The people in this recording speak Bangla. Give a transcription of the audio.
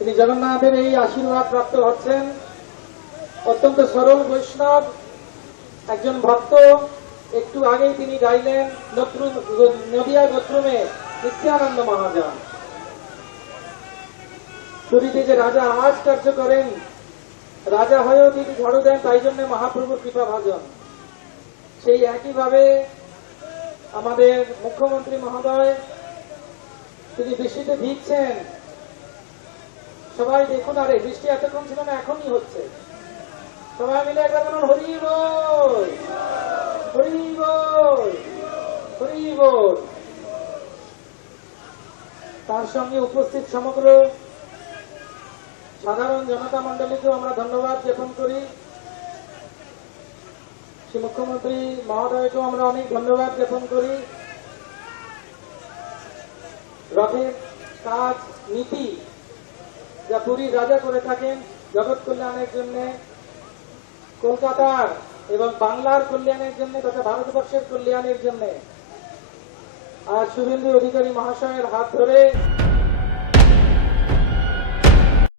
তিনি জগন্নাথের এই আশীর্বাদ প্রাপ্ত হচ্ছেন। অত্যন্ত সরল বৈষ্ণব একজন ভক্ত। একটু আগেই তিনি গাইলেন নদিয়া গোত্রমে নিত্যানন্দ মহাজন। পুরীতে যে রাজা আজ কার্য করেন, রাজা হয়েও তিনি ঝাড়ু দেন, তাই জন্য মহাপ্রভুর কৃপা ভাজন। সেই একইভাবে আমাদের মুখ্যমন্ত্রী মহোদয় তিনি বৃষ্টিতে ভিজছেন। সবাই দেখুন, আরে বৃষ্টি এতক্ষণ ছিল না, এখনই হচ্ছে। সবাই মিলে একবার বলুন হরি বল, হরি বল, হরি বল। তার সঙ্গে উপস্থিত সমগ্র সাধারণ জনতা মন্ডলীকেও আমরা ধন্যবাদ জ্ঞাপন করি। শ্রী মুখ্যমন্ত্রী মহোদয়কেও আমরা অনেক ধন্যবাদ জ্ঞাপন করি। রথের কাজ নীতি যা পুরীর রাজা করে থাকেন জগৎ কল্যাণের জন্য, কলকাতার এবং বাংলার কল্যাণের জন্য তথা ভারতবর্ষের কল্যাণের জন্য। আর শুভেন্দু অধিকারী মহাশয়ের হাত ধরে